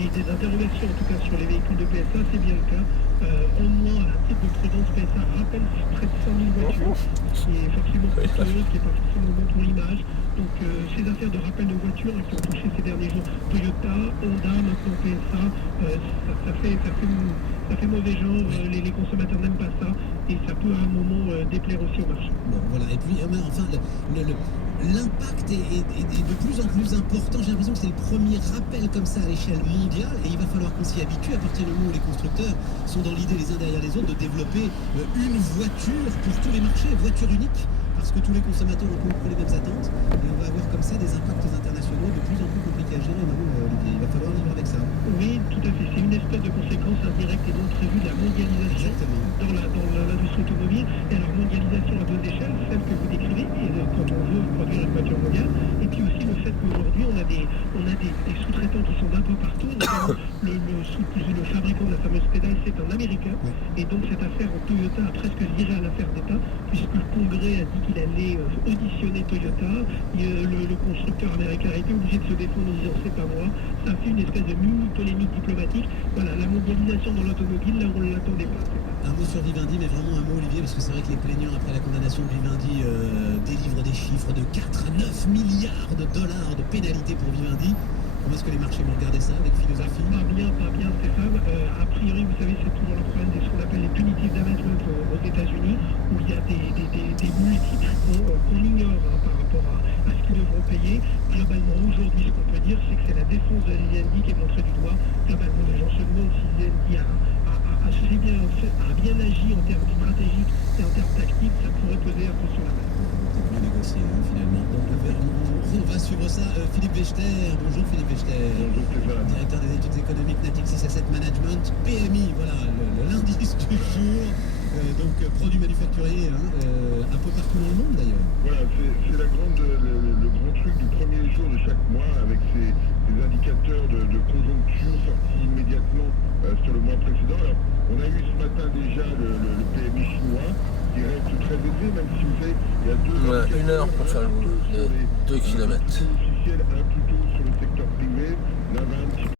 y ait des interrogations en tout cas sur les véhicules de PSA, c'est bien le cas. Au moins, à titre de prudence, PSA rappelle près de 100 000 voitures, ce qui est forcément coûteux, ce qui n'est pas forcément bon pour l'image. Donc ces affaires de rappel de voitures qui ont touché ces derniers jours Toyota, Honda, maintenant PSA, ça fait mauvais genre, les consommateurs n'aiment pas ça et ça peut à un moment déplaire aussi au marché. Bon, voilà. Et puis, enfin, l'impact est de plus en plus important. J'ai l'impression que c'est le premier rappel comme ça à l'échelle mondiale et il va falloir qu'on s'y habitue à partir du moment où les constructeurs sont dans l'idée les uns derrière les autres de développer une voiture pour tous les marchés, voiture unique, parce que tous les consommateurs ont pour les mêmes attentes et on va avoir comme ça des impacts internationaux de plus en plus compliqués à gérer, non, Olivier? Il va falloir vivre avec ça. Oui, tout à fait. C'est une espèce de conséquence indirecte et non prévue de la mondialisation dans l'industrie automobile. Et alors, mondialisation à deux échelles, celle que vous décrivez, quand on veut produire une voiture mondiale, et puis aussi le fait qu'aujourd'hui, on a des sous-traitants qui sont d'un peu partout, notamment le fabricant de la fameuse pédale, c'est un Américain. Oui. Et donc, cette affaire en Toyota a presque viré à l'affaire d'État, puisque le Congrès a dit qu'il allait auditionner Toyota. Le constructeur américain a été obligé de se défendre en disant c'est pas moi. Ça a fait une espèce de mini-polémique diplomatique. Voilà, la mondialisation dans l'automobile, là, on ne l'attendait pas. Un mot sur Vivendi, mais vraiment un mot, Olivier, parce que c'est vrai que les plaignants, après la condamnation de Vivendi, délivrent des chiffres de 4 à 9 milliards de dollars de pénalité pour Vivendi. Comment est-ce que les marchés vont regarder ça avec philosophie? Pas bien, Stéphane. A priori, vous savez, c'est toujours le problème de ce qu'on appelle les punitive damages aux États-Unis, où il y a des multiples qu'on ignore par rapport à ce qu'ils devront payer. Globalement, aujourd'hui, ce qu'on peut dire, c'est que c'est la défense de Vivendi qui est montrée du doigt. Globalement, les gens se demandent si Vivendi a bien agi en termes stratégiques et en termes tactiques, ça pourrait peser un peu sur la main. C'est bien négocié, finalement. Bon, on va suivre ça. Philippe Wechter, bonjour Philippe Wechter. Bonjour Stéphane. Directeur des études économiques Natixis Asset Management, PMI, voilà, l'indice du jour. Donc produits manufacturiers un peu partout dans le monde d'ailleurs. Voilà, c'est le grand truc du premier jour de chaque mois avec ces indicateurs de conjoncture sortis immédiatement sur le mois précédent. Alors, on a eu ce matin déjà le PMI chinois qui reste très élevé, même si vous savez, il y a deux 1 heure pour faire le 2 kilomètres. officiel, un plutôt sur le secteur privé, l'un va un petit peu